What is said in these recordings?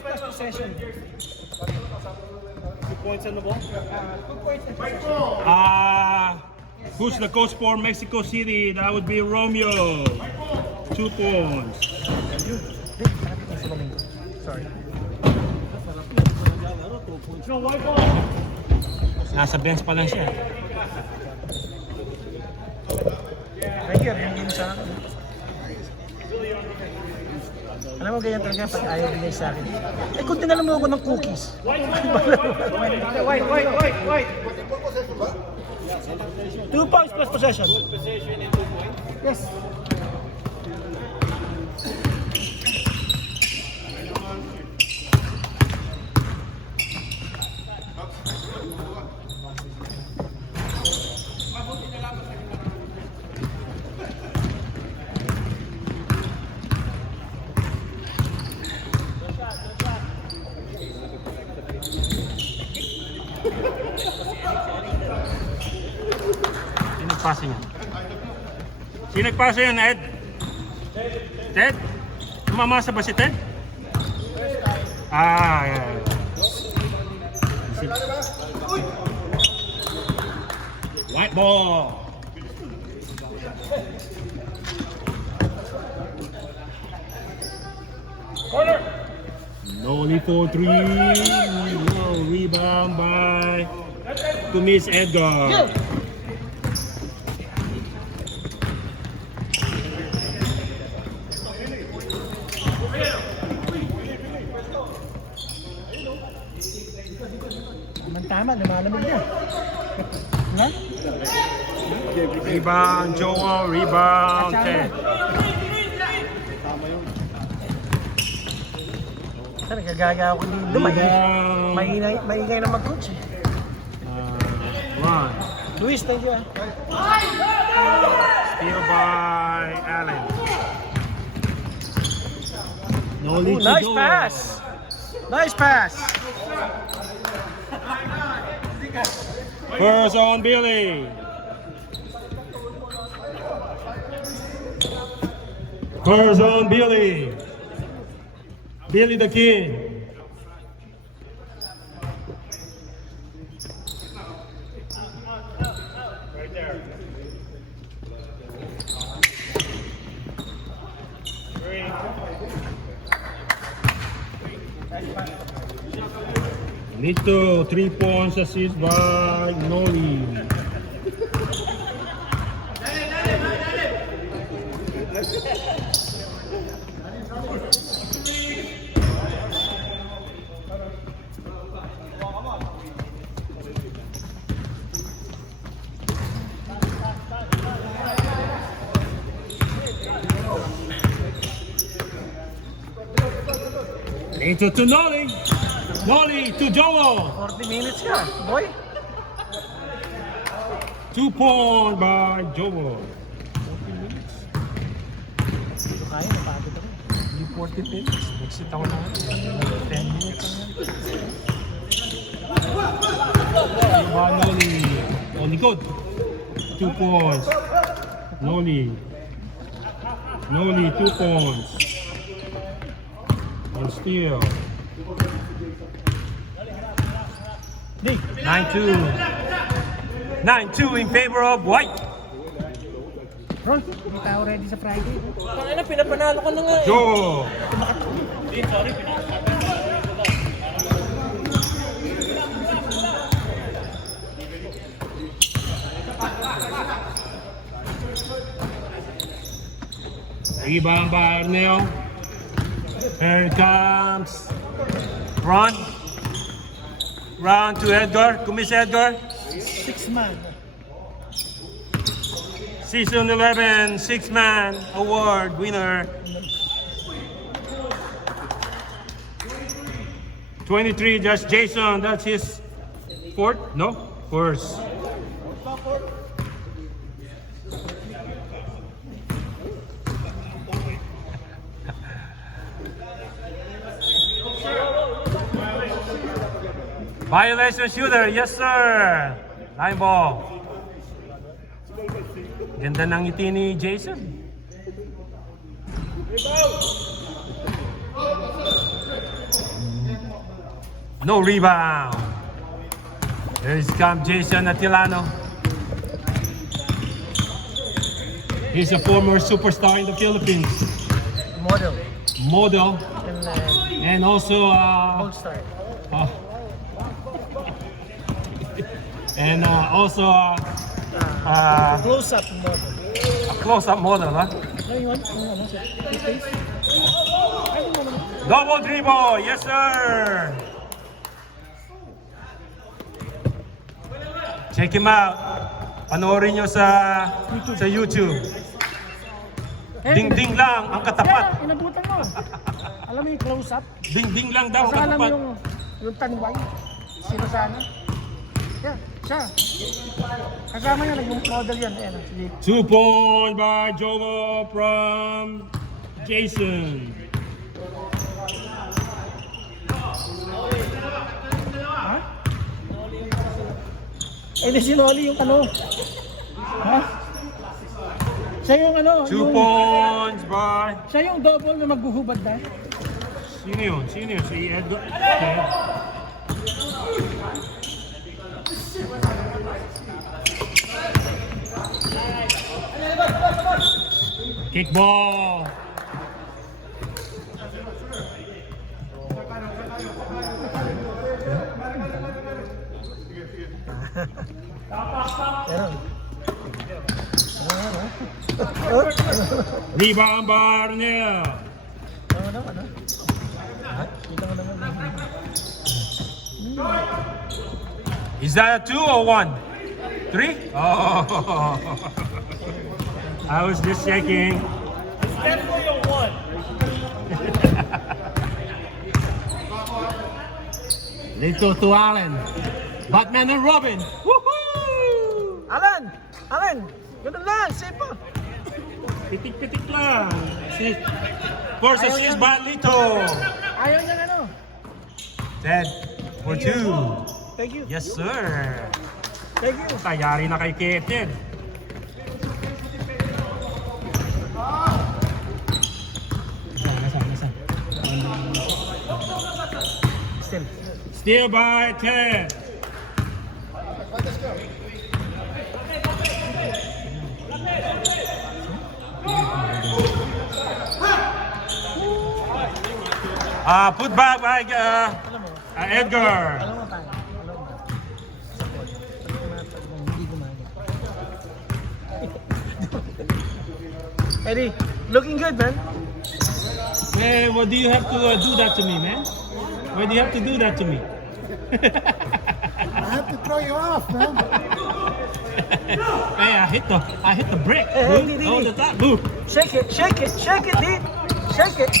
points plus possession. 2 points on the ball? 2 points plus possession. Who's the coach for Mexico City? That would be Romeo. 2 points. Sorry. Nasa bench pa lang siya. Regular yung game sa akin. Alam mo ganyan talaga pag ayaw bigay sa akin. Eh kung tinala mo ako ng cookies. Wait. 2 points plus possession. Yes. Nagpasa niya. Sino nagpasa yun, Ed? Ted? Mamasa ba si Ted? Yeah. White ball. Corner. Noli for 3. No, rebound by to Miss Edgar. Tama, lumalamig na. Ha? Rebound, Joel. Rebound, Ted. Saan, nagagaga ako dito. Maingay na mag-coach eh. One. Luis, thank you. Steal by Allen. No lead to Nice go. pass. Nice pass. First on Billy. First on Billy. Billy the Kid. Right there. Nito, 3 points assist by Noli. Nito to Noli. Noli to Joel. 40 minutes ka, boy. 2 points by Joel. 40 minutes. Ito kaya, napagod ako. Hindi 40 minutes. Exit ako na. 10 minutes. By Noli. On the good. 2 points. Noli. Noli, 2 points. On steal. 9-2. 9-2 in favor of White. Ron, hindi tayo ready sa Friday. Tangina, pinapanalo ka na nga eh. Joe. Sorry, Rebound by Arnel. Here comes Ron. Round to Edgar. Kumis Edgar. 6-man. Season 11 6-man award winner. 23, that's Jason. That's his fourth? No? First. Violation shooter, yes sir. Line ball. Ganda ng ngiti ni Jason. No rebound. Here comes Jason Atilano. He's a former superstar in the Philippines. Model. Model. And And also Gold Star. uh, and also Close-up model. a close-up model, huh? Ano yun? Ano? His face? Double dribble, yes sir. Check him out. Panoorin nyo sa YouTube. Ding-ding lang ang katapat. Yeah, inabutan mo. Alam mo yung close-up? Ding-ding lang daw ang Kasi alam mo katapat. yung tanway. Sino sana? Yeah, siya. Kasama niya, nag-model yan. Ayan, sige. 2 points by Joel from Jason. Ha? Eh, di sinoli yung ano. Ha? Siya yung ano, 2 yung, points by... siya yung double na maghuhubad na. Sino yun? Sino yun? Si Edgar? Okay. Kickball. Ayan. Rebound by Arnel. Ano? Kita mo naman. Is that a 2 or 1? 3? Oh. I was just checking. Definitely a 1. Lito to Allen. Batman and Robin. Woohoo! Alan! Ganun lang, safe pa. Pitik-pitik lang. Force assist by Lito. Ayaw niya ano. Ted, for 2. Thank you. Yes, sir. Thank you. Tayari na kay Keted. Still. Steal by Ted. Put back by Edgar. Alam mo paano? Hindi gumagana. Eddie, looking good, man. Man, what do you have to do that to me, man? Why do you have to do that to me? I have to throw you off, man. Hey, I hit the brick. Hey, Dude. Didi. Oh, the top. Move. Shake it, dude. Shake it.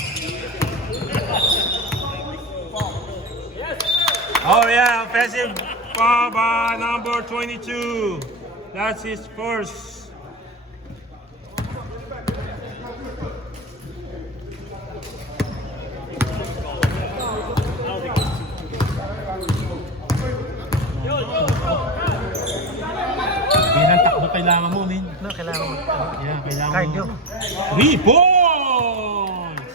Oh yeah, offensive foul by number 22. That's his first. Bilang takbo kailangan mo, min. No, kailangan mo. Yeah, kailangan Cardio. mo. 3 points!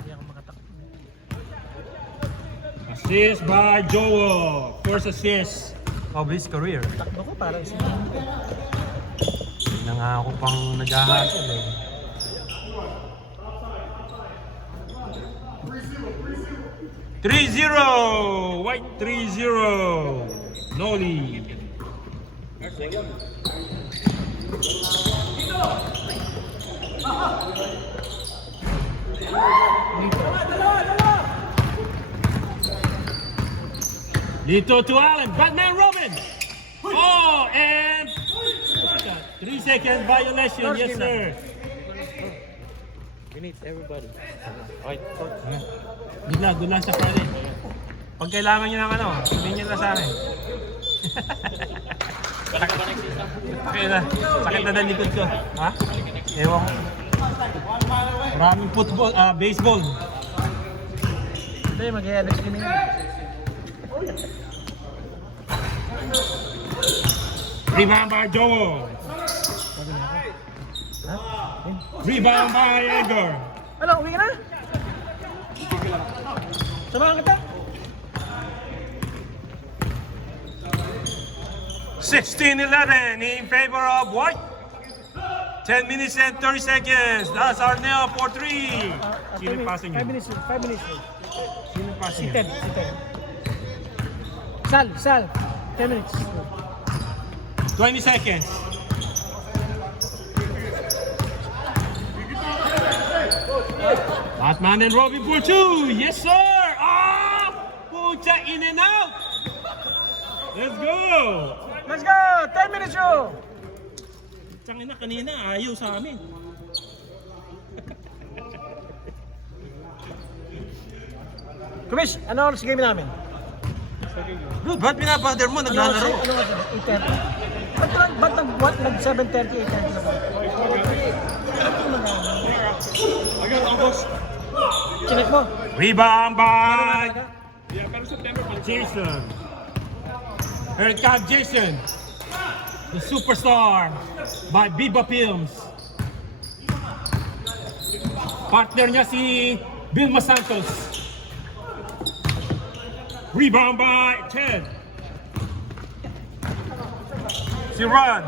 Hindi ako makatakbo. Assist by Joel. First assist. Of his career. Takbo ko parang isa. Hindi na nga ako pang nag-ahasel eh. "3-0! White 3-0. No lead. Lito to Allen. Batman Robin. Oh, and 3 seconds violation. Yes, sir. We need everybody. Right. Good luck sa Friday. Pag kailangan nyo ng ano, sabihin nyo na sa akin. Sakit na likod ko. Ha? Ewan ko. Maraming football, baseball. Hindi, mag-i-edit ka na yun. Rebound by Joel. Rebound by Edgar. Ano, uwi ka na? Samahan kita? 16-11 in favor of White. 10 minutes and 30 seconds. That's Arnel for 3. Sino yung passing 5 niyo? minutes. 5 minutes. Sino yung passing Si niyo? Ted. Si Ted. Sal. 10 minutes. 20 seconds. Batman and Robin for 2. Yes, sir. Ah! Pucha, in and out. Let's go. Let's go! 10 minutes, yo! Tsangina kanina, ayaw sa amin. Kumish, ano oras game namin? Dude, ba't pinapather mo? Naglalaro. Ano oras? 8:30. Ba't nag 7:30, 8:30 na ba? Chinek mo? Rebound by Jason. Here comes Jason. The superstar by Biba Films. Partner niya si Vilma Santos. Rebound by Ted. Si Ron.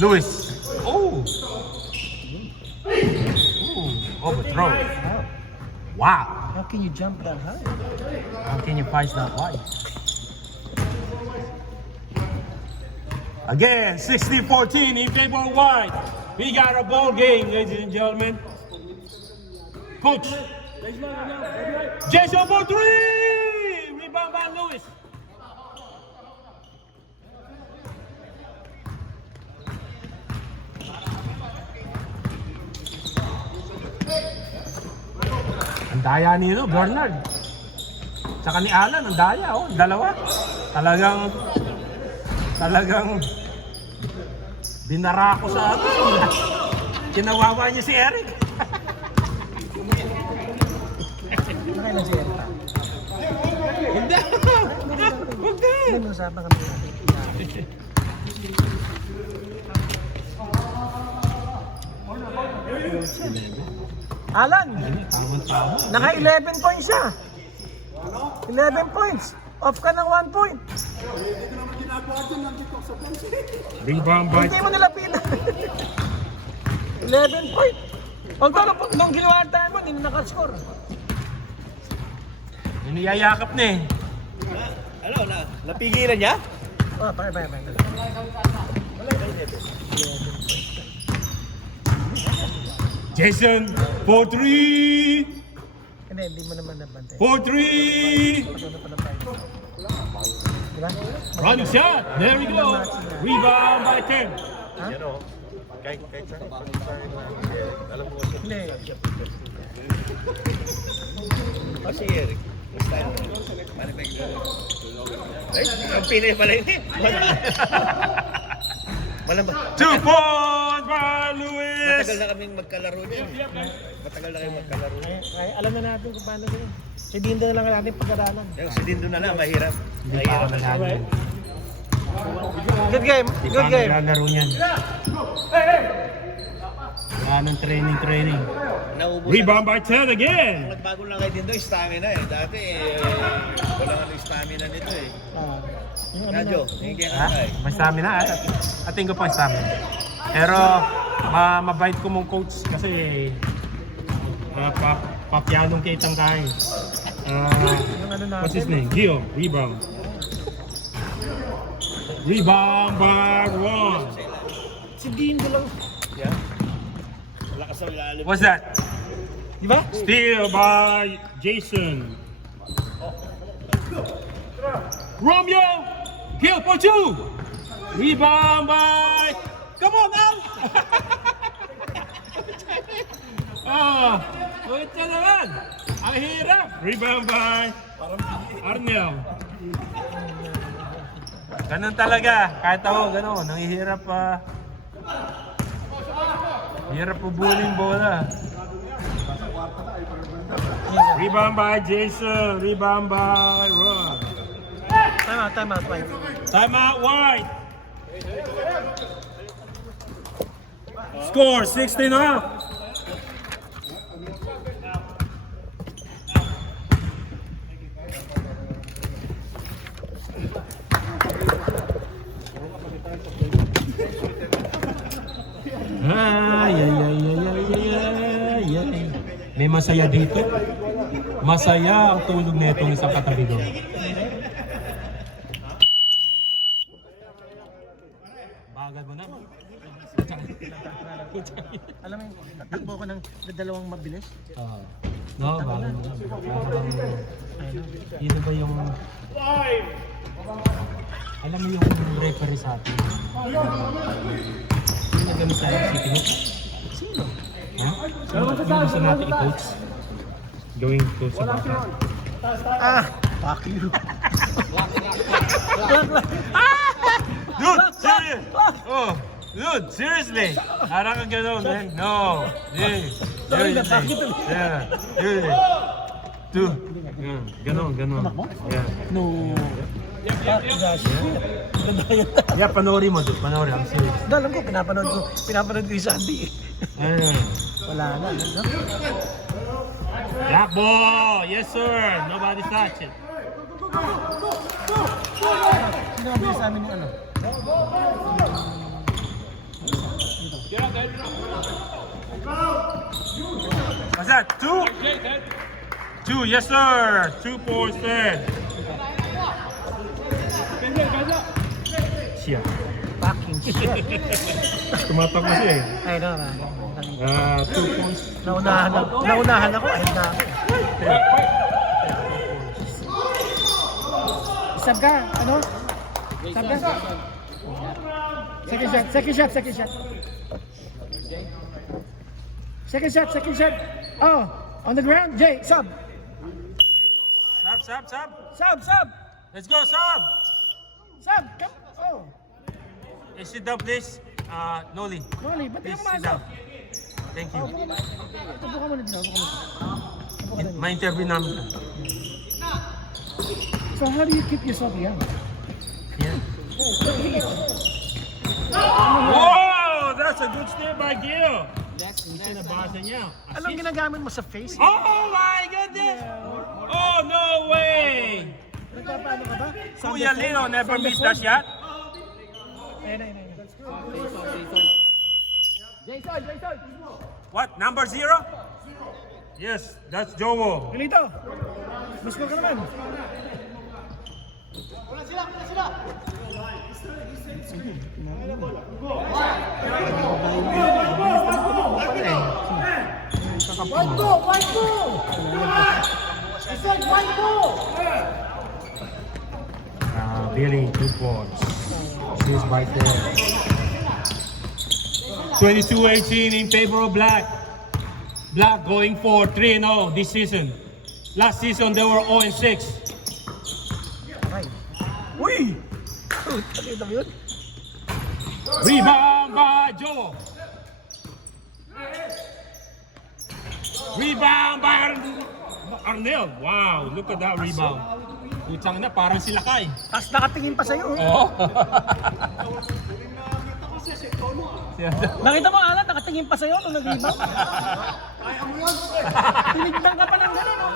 Luis. Oh. Overthrow. Wow. How can you jump that high? How can you punch that wide? Again, 16-14 in favor of White. We got a ball game, ladies and gentlemen. Coach. Jason for 3! Rebound by Lewis. Ang daya ni Bernard. Tsaka ni Alan, ang daya, oh, dalawa. Talagang binarako sa atin. Kinawawa niya si Eric. Nakailan si Erika? Hindi. Hindi. Hindi mo usapan kami natin. Alan, naka 11 points siya. 11 points. Off ka ng 1 point. Rebound by Hindi mo nilapitan. 11 point. Although nung ginawa tayo mo, hindi na nakascore. Niyayakap na eh. Ano na? Napigilan niya? Oh, pa. Jason for 3. Hindi mo naman nabantay. For 3. Ano pala tayo? Diba? Running shot. There we go. Rebound by 10. Yan o. Kahit saan alam mo Hindi. kasi Eric. Basta yun. Parang ay, ang Pinay pala yun eh. Walang ba? 2 points by Luis. Matagal na kaming magkalaro niya. Matagal na kayong magkalaro niya. Ay, alam na natin kung paano yun. Si Dindo na lang natin pag-aralan. Si Dindo na lang, mahirap. Hindi pa ako nalaro. Good game. Hindi pa Good ako game. nalaro niyan. Wala nang training. Naubos Rebound by 10 again. Nagbago lang kay Dindo, stamina eh. Dati wala nga stamina nito eh. Yung ano Radyo, na- hindi Ha? ka eh. May stamina? Ating ko pa yung stamina. Pero mabait ko mong coach kasi papyanong kitang kain. yung ano What's his natin. name? Gio. Rebound. Rebound by Ron. Si Dindo lang. Yeah. Lakas sa ilalim. What's that? Di ba? Steal by Jason. Romeo. Gio for 2. Rebound by... Come on now! Wait ka naman! Ang hirap! Rebound by Arnel. Ganun talaga. Kahit ako, ganun. Nanghihirap pa. Hirap pubulin bola. Rebound by Jason. Rebound by Ron. Time out, White. Timeout White. Score 16 up. May masaya dito. Masaya ang tulog netong isang katabi doon. Bagal mo na. Alam mo, takbo ko ng dalawang mabilis. No, bagal mo na. Yun ba yung... Alam mo yung referee sa atin? Yung nagamit sa City Hawks? Sino? Ha? Yung gusto natin i-coach? Gawing coach sa bata. Fuck you. Dude, serious! Oh, dude, seriously! Harang ka gano'n, man. No. Yeah. Seriously. Yeah. Yeah. Dude. Yeah. Ganon. Yeah. No. Yeah, panoorin mo, dude. Panoorin. I'm serious. Alam ko, pinapanood ko yung Sandy. Ayun. Wala na. No? Black ball! Yes, sir! Nobody's touching. Sinabi sa amin yung ano? What's that? 2? 2, yes, sir! 2 points there. Siya. Fucking shit. Tumatak mo siya eh. Ay, no. 2 points. Naunahan ako. Ay, na. Sab ka, ano? Sab ka? Second shot. Oh, on the ground, Jay, sub. Sub. Let's go, Sab! Sub, come. Oh, Hey, sit down, please. Noli. Noli, ba't Please yung sit masok? down. Thank you. Upo ka muna din. Ma-interview namin ka. So how do you keep yourself young? Yan. Whoa! That's a good steal by Gil. Sinabasa niya. Anong ginagamit mo sa face? Oh my goodness! Oh, no way! Nagpapaano ka ba? Kuya Lino never missed that shot. Ayun. Jason! What? Number 0? Yes, that's Jowo. Pilito! Mas ko ka naman. White ball! I said white ball! Billy, 2 points. She's by 4. 22-18 in favor of Black. Black going for 3-0 this season. Last season they were 0-6. Uy! Nakita mo yun? Rebound by Joe. Rebound by Arnel. Wow, look at that rebound. Putang na, parang sila Kay. Tapos nakatingin pa sa'yo. Oh. Nakita mo, Alan, nakatingin pa sa'yo nung nag-rebound. Tinignan ka pa ng gano'n.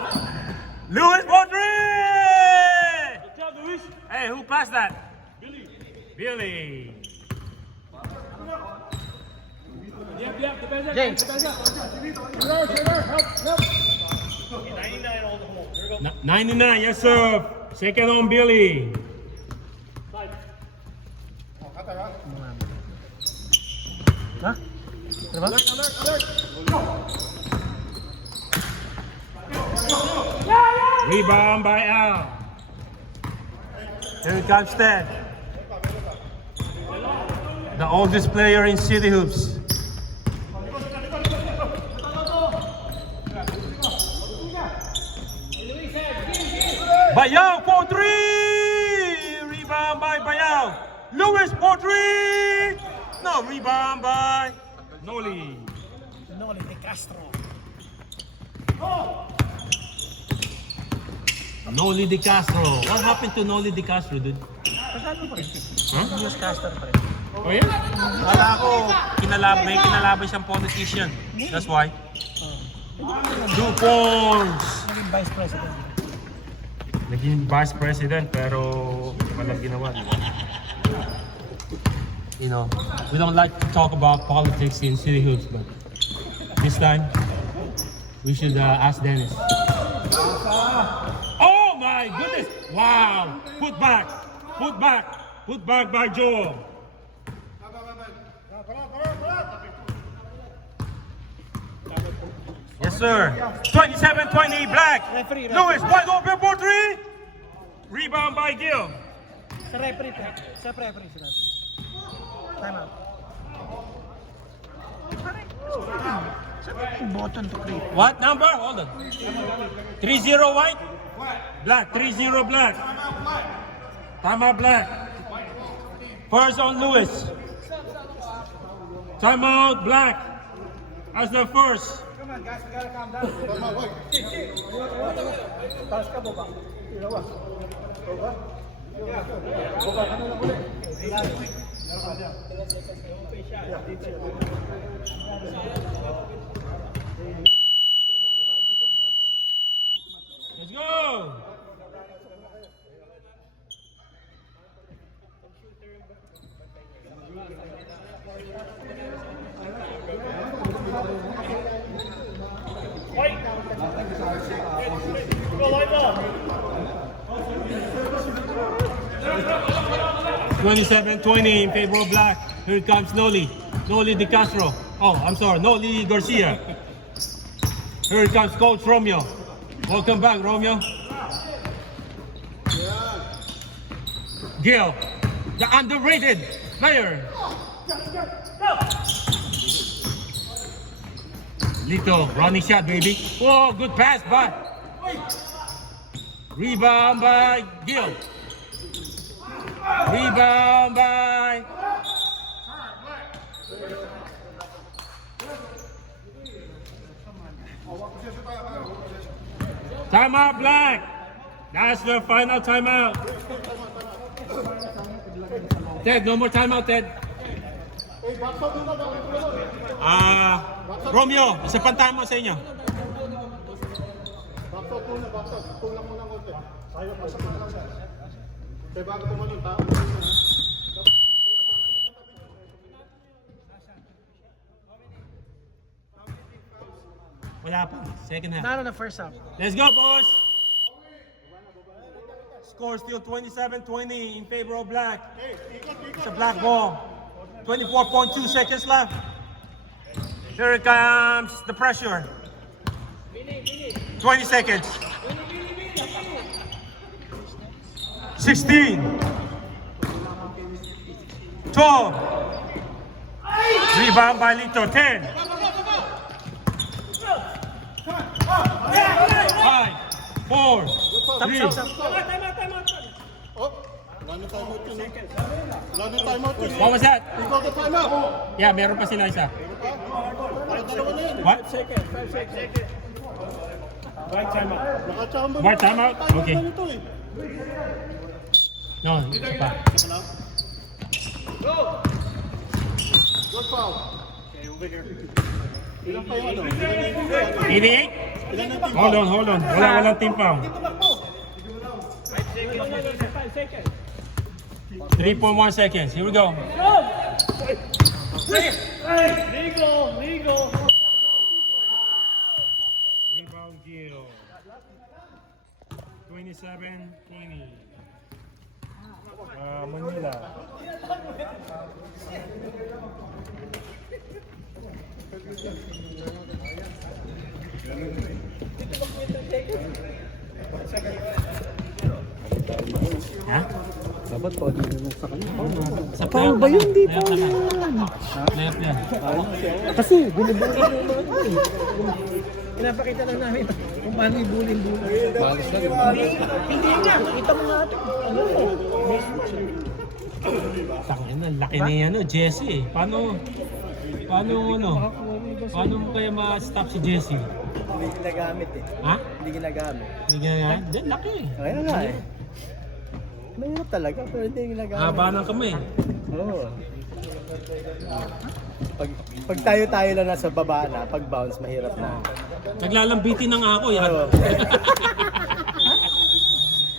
Luis Baudry! Hey, who passed that? Billy. Jay, 99, yes sir. Second on Billy. ha? Diba? Rebound by Al. Here comes Ted. The oldest player in City Hoops. Bayao for 3! Rebound by Bayao. Luis for 3! No, rebound by Noli. Noli de Castro. Noli de Castro. What happened to Noli de Castro, dude? Pagkano pa rin? Huh? News caster pa rin. Oh yeah? Wala ko. May kinalaban siyang politician. That's why. 2 points. Naging vice president. Naging vice president pero walang ginawa. You know, we don't like to talk about politics in City Hoops, but this time We should ask Dennis. Oh my goodness! Wow! Put back! Put back! Put back by Joel. Yes, sir. 27-20, Black. Referee. Lewis, wide open for three. Rebound by Gil. Sa referee. Sa referee. Time out. Button to create. What number? Hold on. 3-0 white? Black. 3-0 black. Timeout black. First on Lewis. Timeout black. As the first. Come on, guys, we gotta calm down. Taas ka, Boba. Ilawa. Boba. Boba, ka na lang ulit. Let's go. Go white ball. 27-20 in favor of black. Here comes Noli. Noli De Castro. Oh, I'm sorry. Noli Garcia. Here comes Coach Romeo. Welcome back, Romeo. Gil, the underrated player. Lito, running shot, baby. Whoa, good pass, but rebound by Gil. Rebound by timeout black. That's the final timeout. Ted, no more timeout, Ted. Romeo, isa pang timeout sa inyo. Wala pa. Second half. Not on the first half. Let's go, boys. Score still 27-20 in favor of black. It's a black ball. 24.2 seconds left. Here comes the pressure. 20 seconds. 16. 12. Rebound by Lito. 10. 5, 4, 3. What was that? Yeah, meron pa sila isa. What? 5 seconds. White timeout. White timeout? Okay. No, isa pa. Ini? Hold on. Walang team foul. 3.1 seconds. Here we go. Legal. Rebound Gil. 27-20. Manila. Ha? Dapat po, din sa kanya. Sa Foul ba yun? Di playoff foul naman. yan. Playoff yan. Kasi, binibigyan mo naman. Pinapakita lang namin kung paano i-bullying. Balas na, di ba? Hindi nga. Kita mo nga ito. Tangin na, laki ni Jesse eh. Paano mo kaya ma-stop si Jesse? Hindi ginagamit eh. Ha? Hindi ginagamit. Hindi ganyan? Diyan, laki eh. Kaya nga eh. Mahirap talaga pero hindi ginagamit. Haba ng kamay. Oo. Pag tayo lang nasa baba na, pag bounce mahirap na. Naglalambitin ng ako yan. Oo.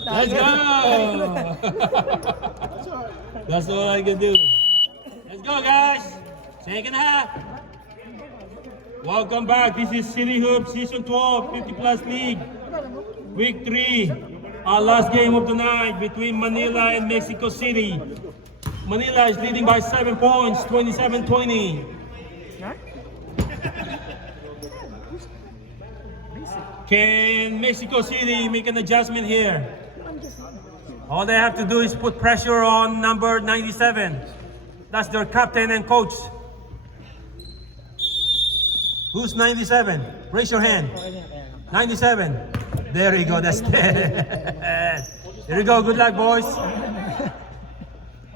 Let's go! That's all I can do. Let's go, guys! Second half! Welcome back. This is City Hoops Season 12, 50 Plus League. Week 3. Our last game of the night between Manila and Mexico City. Manila is leading by 7 points, 27-20. Can Mexico City make an adjustment here? All they have to do is put pressure on number 97. That's their captain and coach. Who's 97? Raise your hand. 97. There you go, that's 10. There you go, good luck, boys.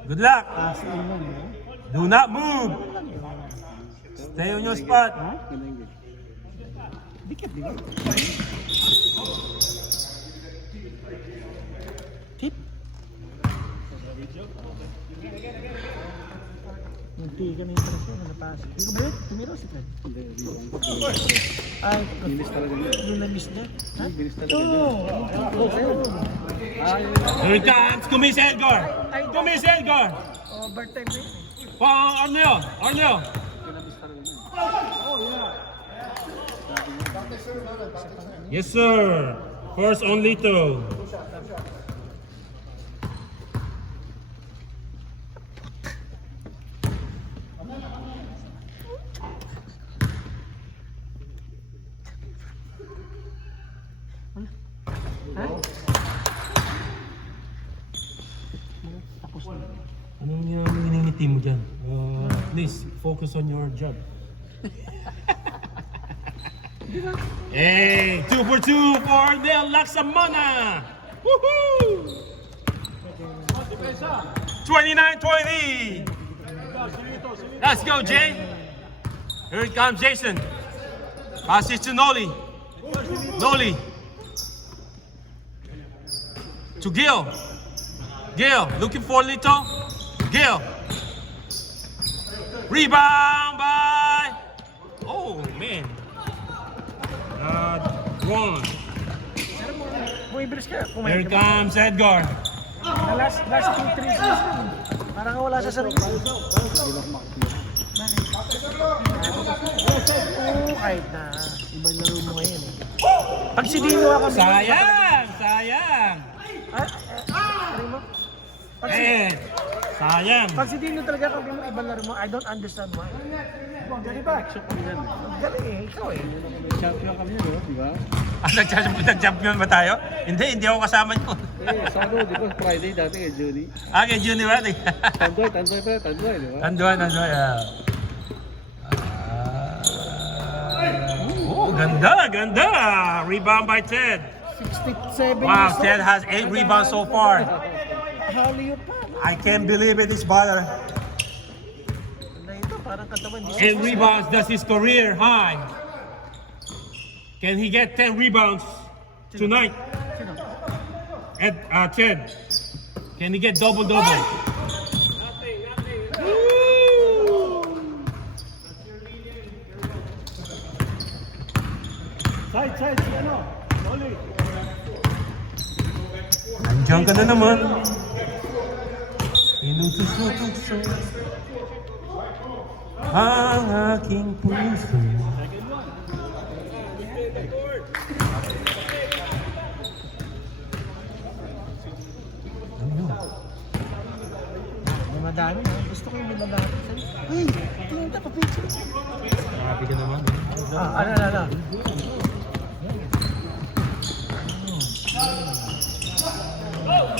Good luck. Do not move. Stay on your spot. Tip. Hindi kami impresyon na napas. Hindi ko ba yun? Tumiro si Fred? Ay, bilis talaga yun. Yung na-miss niya? Ha? Bilis talaga yun. Here it comes, Kumis Edgar. Kumis Edgar. Overtime na yun. Arneo, Arneo. Yes, sir. First on Lito. Anong hiningiti mo dyan? Please, focus on your job. Hey, 2 for 2 for Nel Laksamana! Woohoo! 29-20! Let's go, Jay! Here it comes, Jason. Pass it to Noli. Noli. To Gil. Gil, looking for Lito. Gil. Rebound by... Oh, man. One. Bumibilis ka. Here comes Edgar. Last 2-3 season. Parang wala sa sarili. Oo, kahit na ibang laro mo ngayon. Pag si Dino ako... Sayang! Sayang! Mo? Sayang! Pag si Dino talaga kami mo ibang laro mo, I don't understand why. Galing ba? Galing eh, ikaw eh. Champion kami yun, di ba? Nag-champion ba tayo? Hindi ako kasama nyo. Sano, di ba? Friday dati kay Julie. Kay Juni ba? Tandoy pa, Tandoy, di ba? Tanduan. Ganda! Rebound by Ted. 67 Wow, years Ted old. has 8 rebounds so far. Haliyo pa. I can't believe it, this brother. Na ito, parang katawan. 8 rebounds, that's his career high. Can he get 10 rebounds tonight? Sino? Ted, can he get double-double? Side, si ano? Noli. Nandiyan ka na naman. Inutusutukso ang aking puso. May madami na. Gusto ko yung may madami. Ay, tingin ka pa picture. Happy ka naman. Ano.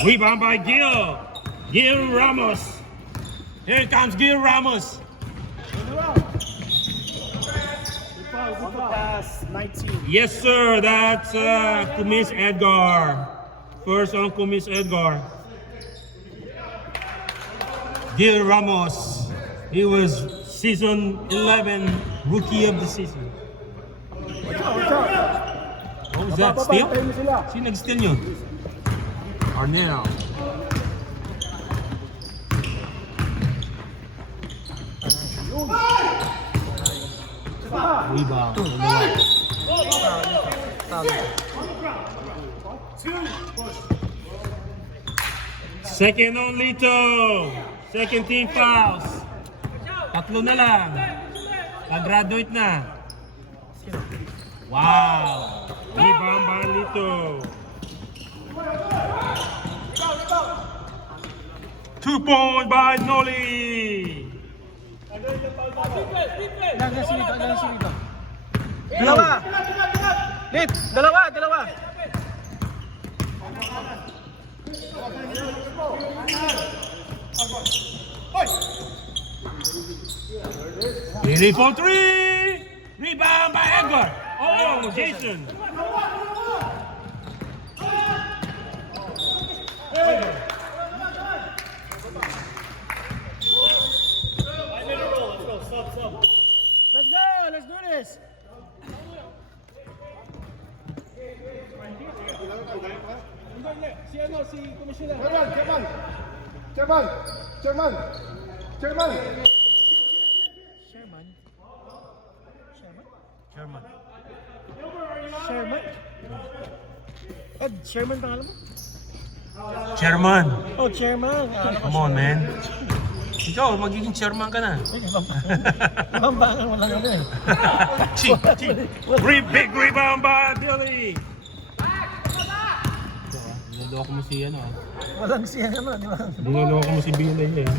Rebound by Gil. Gil Ramos. Here comes Gil Ramos. Pass, 19. Yes, sir. That's Kumis Edgar. First on Kumis Edgar. Gil Ramos. He was season 11 rookie of the season. What was that? Steal? Sino nag-steal nyo? Arnel. Rebound. Second on Lito. Second team fouls. Tatlo na lang. Pag-graduate na. Wow! Rebound by Lito. 2 points by Noli. Ganyan si Lito, ganyan si Lito. Dalawa! Lit, dalawa! Lily for 3. Rebound by Edward. Oh, Jason. Let's do this! Chairman! Sherman? Ed, Sherman pangalan mo? Chairman. Oh, Chairman. Come on, man. Ikaw, magiging chairman ka na. Ibang bangan mo lang ano eh. Big rebound by Billy. Niloloko mo si ano. Walang siya naman, di ba? Niloloko mo si Billy eh.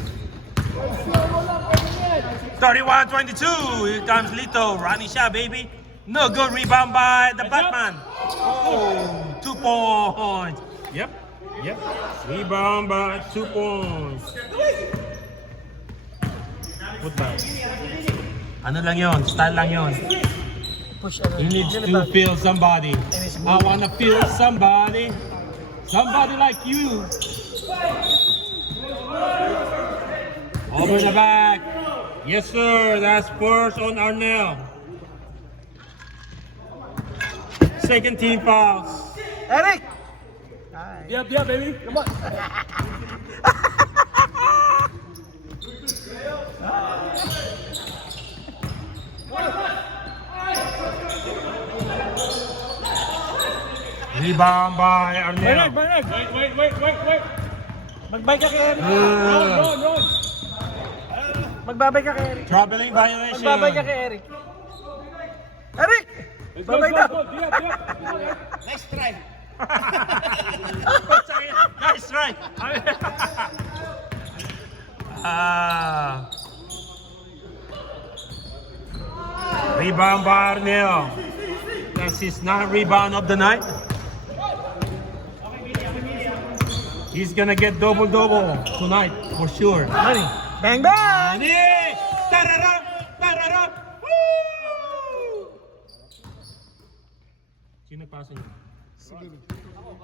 31-22. Here comes Lito. Running shot, baby. No good rebound by the Batman. Oh, 2 points. Yep. Rebound by 2 points. What ba? Ano lang yon? Style lang yon. Push He needs to feel somebody. I wanna feel somebody. Somebody like you. Over the back. Yes, sir. That's first on Arnell. Second team fouls. Eric! Yeah, baby. Come on. Rebound by Arnell. Bernard! Wait. Magbay ka kay Eric. Magbabay ka kay Eric. Troubling violation. Magbabay ka kay Eric. Eric! Babay daw. Nice try. Nice try. Rebound by Arnell. That's his 9th rebound of the night. He's gonna get double-double tonight for sure. Money. Bang bang! Ani! Tarara! Tarara! Woo! Sino nagpasa niyo?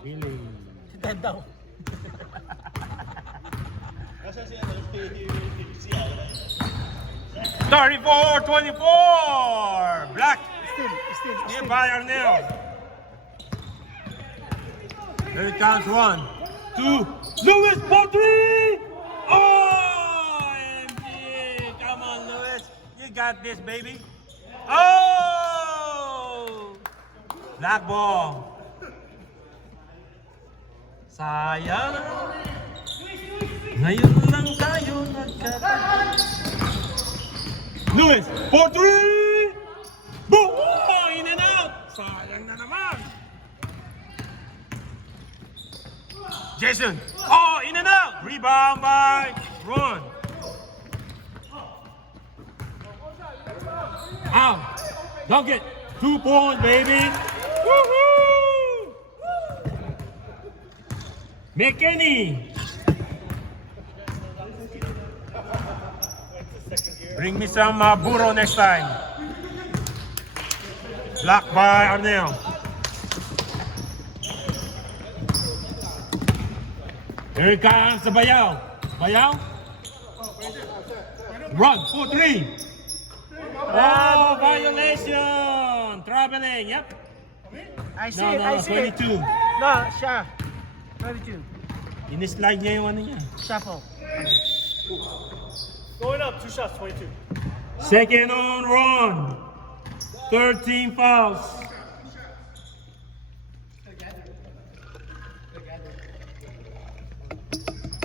Billy. Si Ted daw. Thirty-four, 24. Black. Still. Nearby Arnell. Here it comes 1, 2. Lewis for 3. Oh, MG. Come on, Lewis. You got this, baby. Oh! Black ball. Sayang. Ngayon lang tayo nagkataon. Lewis for 3. Boom! Oh, in and out. Sayang na naman. Jason. Oh, in and out. Rebound by Ron. Out. Dunk it. 2 points, baby. Woohoo! McKinney. Bring me some burro next time. Blocked by Arnell. Here comes the Bayao. Bayao. Run for 3. Oh, violation. Traveling. Yep. I see No, it, no, I see it. 22. No, siya. 22. In-slide niya yung ano niya. Shuffle. Going up, 2 shots, 22. Second on Ron. 13 fouls.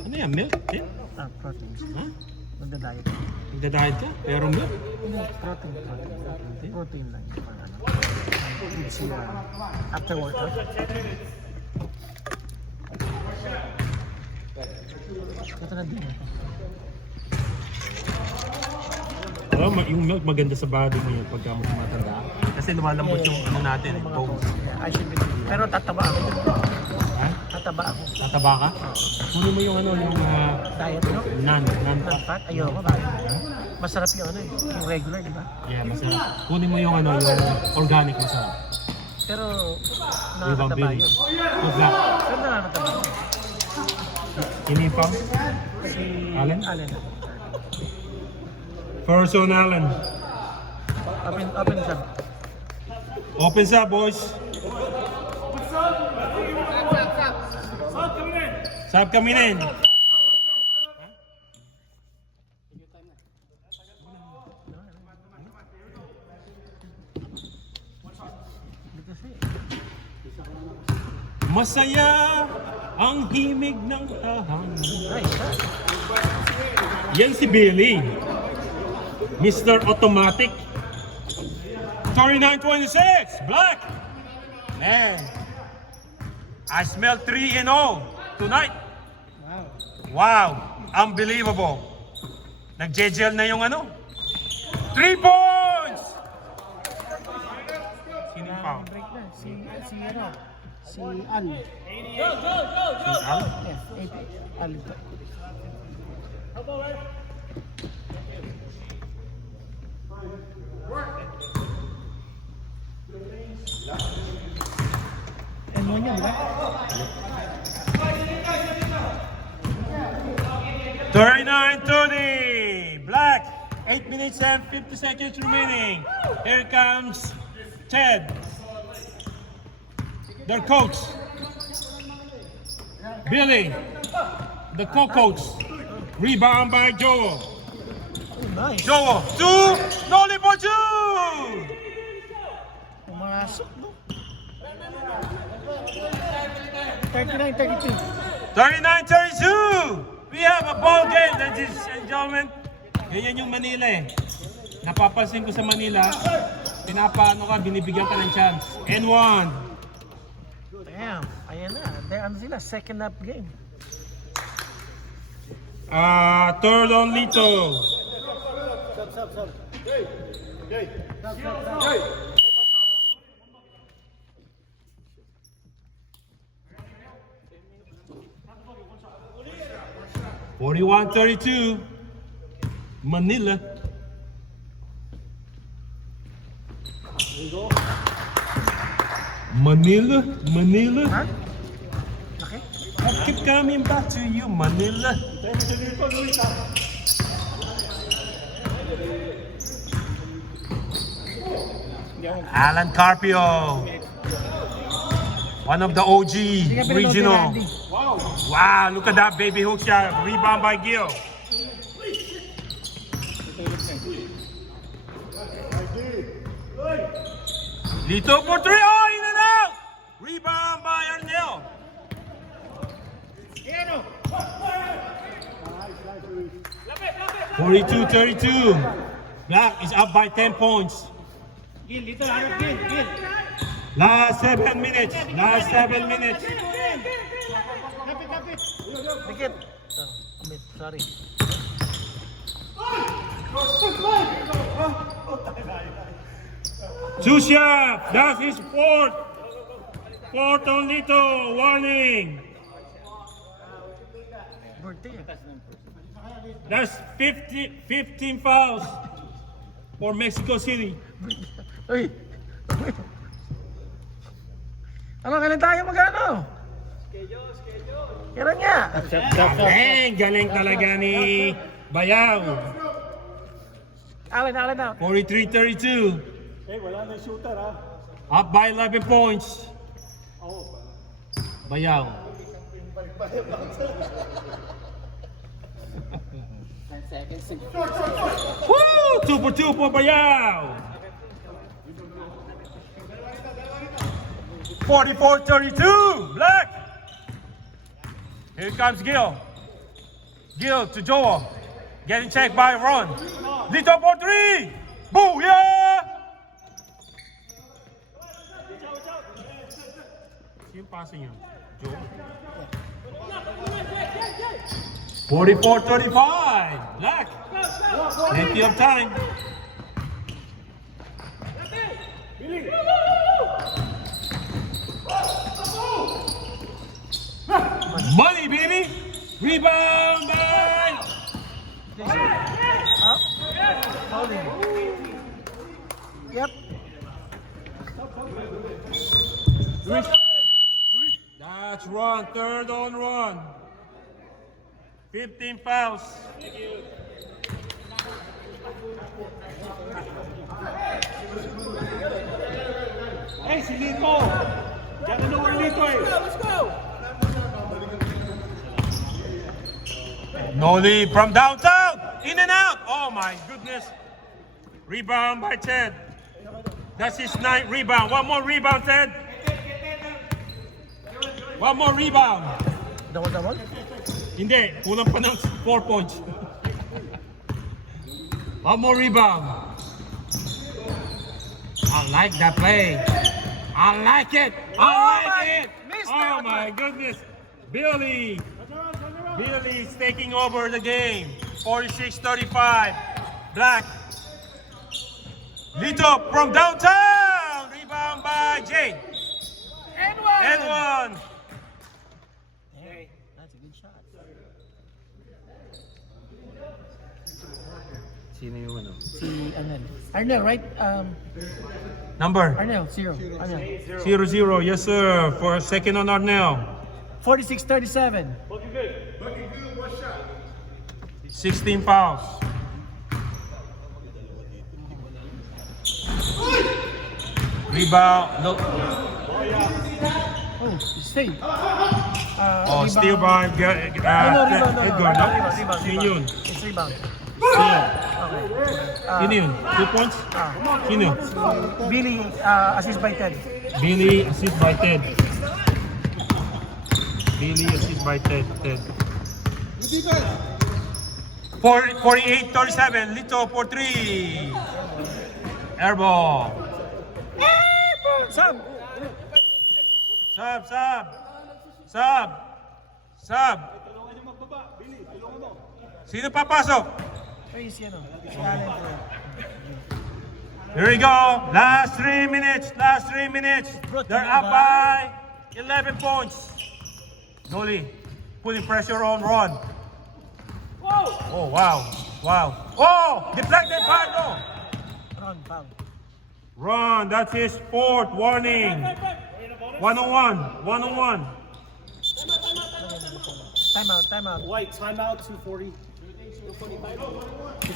Ano yan, milk? Yeah? Proteins. Huh? Magda-diet. Nagda-diet ka? Pero milk? Protein. Protein lang. Pang ano. si after workout. Ito na din. Oh, yung milk maganda sa body mo yun pagka mo tumatanda. Kasi lumalambot yung ano natin, bones. I should be. Pero tataba ako. Ha? Tataba ako. Tataba ka? Kunin mo yung ano, yung Diet, no? non-fat. Fat? Ayoko. Bakit? Masarap yung ano eh. Yung regular, di ba? Yeah, masarap. Kunin mo yung ano, yung organic masarap. Pero Yung nakakataba bambili. yun. Good luck. Pero nakakataba. Inipang? Si Allen? Allen. Person Allen. Open sub. Opens up, boys. Sab coming in. Masaya ang himig ng tahanan. Nice, ha? Yan si Billy. Mr. Automatic. 39-26, Black. Man, I smell 3-0 tonight. Wow, unbelievable. Nag-gel na yung ano. 3 points! Sino yung foul? Break na. Si ano? Si Al. Si Al? Yeah, Al. And one yun, di ba? 39-30, Black. 8 minutes and 50 seconds remaining. Here comes Ted, their coach. Billy, the co-coach. Rebound by Joe. Oh, nice. Joe, 2, Nolly for 2. Pumasok, no? 39-32. 39-32. We have a ball game, ladies and gentlemen. Ganyan yung Manila eh. Napapansin ko sa Manila, pinapaano ka, binibigyan ka ng chance. N1. Damn, ayan na. Ano sila? Second up game. Third on Lito. (41-32) Manila. Manila. Ha? Okay. I keep coming back to you, Manila. Alan Carpio, one of the OG regional. Wow, look at that baby hook shot. Rebound by Gil. Lito for 3. Oh, in and out. Rebound by Arnel. 42-32. Black is up by 10 points. Last 7 minutes. Last 7 minutes. Dikit. Oh, Amit, sorry. Two shots. That's his fourth. Fourth on Lito. Warning. Birthday. That's 15 fouls for Mexico City. Uy! Ano, kailan tayo mag-ano? Kailan nga? Galing, galing talaga ni Bayaw. Alin out. 43-32. Up by 11 points. Bayaw. Woo! 2 for 2 for Bayaw. 44-32. Black. Here comes Gil. Gil to Joel. Getting checked by Ron. Lito for 3. Booyah! Sino passing yun? Joe? 44-35. Black. Plenty of time. Money, baby. Rebound by. Up. Holding. Yep. That's run. Third on run. 15 fouls. Hey, si Lito! Diyan ka naman Lito eh! No lead from downtown. In and out. Oh my goodness. Rebound by Ted. That's his ninth rebound. One more rebound, Ted. One more rebound. Double. Hindi. Kulang pa ng 4 points. One more rebound. I like that play. I like it. I like it. Oh my goodness. Billy is taking over the game. 46-35. Black. Lito from downtown. Rebound by Jay. And one. That's a good shot. Sino yung ano? Si Arnel. Arnel, right? Number Arnel, 0. Arnel. 0-0. Yes, sir. For a second on Arnell. 46-37. 16 fouls. Rebound. No. Oh, stay. Oh, steal by Edgar. Rebound. Sino yun? It's rebound. Sino? Okay. Sino yun? 2 points? Sino? Billy, assist by Ted. Billy assist by Ted. Billy assist by Ted. 48-37. Lito for 3. Airball. Sam! Sub. Sino papasok? Face, yan o. Si Allen. Here we go. Last 3 minutes. They're up by 11 points. Noli putting pressure on Ron. Oh, wow. Oh, deflected foul. Ron, foul. Ron, that's his 4th warning. 101. Timeout. White, timeout, 240.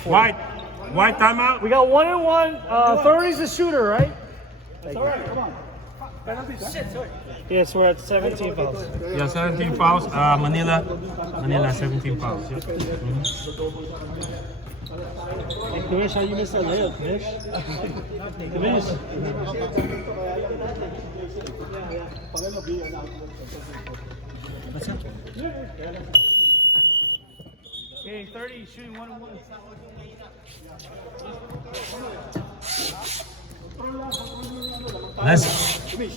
White timeout. We got 1-1. 30's the shooter, right? Yes, we're at 17 fouls. Yeah, 17 fouls. Manila 17 fouls. Yep. Kamish, how you missed that layup, Kamish? Kamish. Okay, 30, shooting 1-1.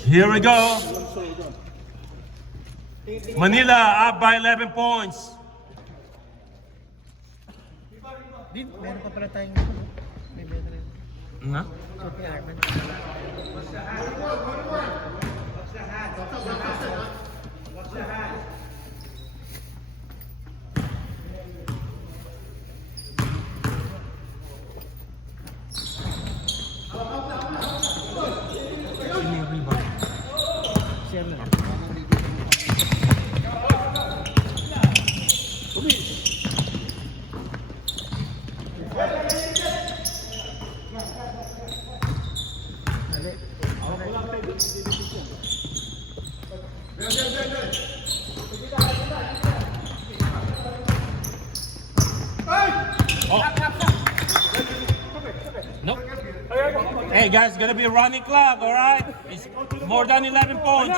Here we go. Manila up by 11 points. Meron pa pala tayong may veteran. Na? Sophie Arman. Siya na. Nope. Hey guys, gonna be a running clock, all right? It's more than 11 points.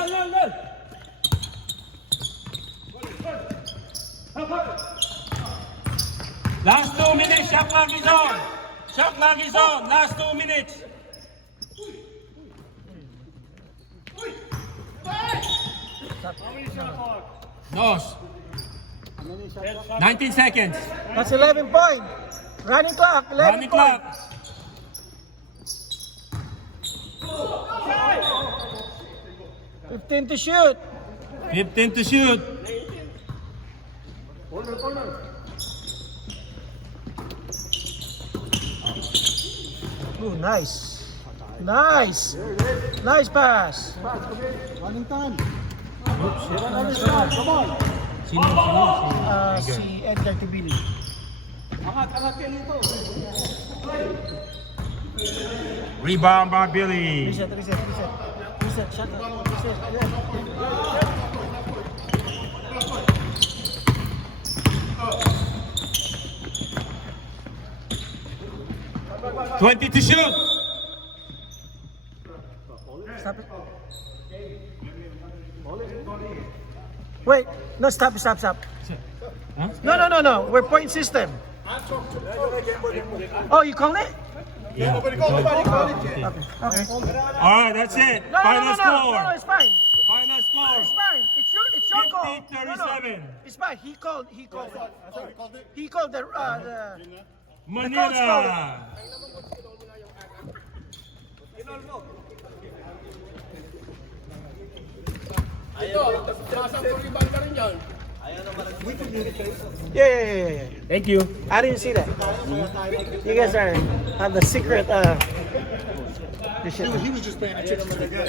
Last 2 minutes, shot clock is on. Last 2 minutes. Dos. 19 seconds. That's 11 point. Running clock, 11 Running point. clock. $15 to shoot. 15 to shoot. Ooh, nice. Nice. Nice pass. Running time. Si Edgar Tibili. Rebound by Billy. Reset. Reset, shut up. Reset, yeah. 20 to shoot. Stop it. Wait, no, stop. Huh? No. We're point system. Oh, you call it? Yeah. Okay. Alright, that's it. No, Final score. No, it's fine. Final score. It's fine. It's your call. 50-37. It's fine. He called the Manila. Yeah. Thank you. I didn't see that. You guys have the secret. He was just paying attention to the game.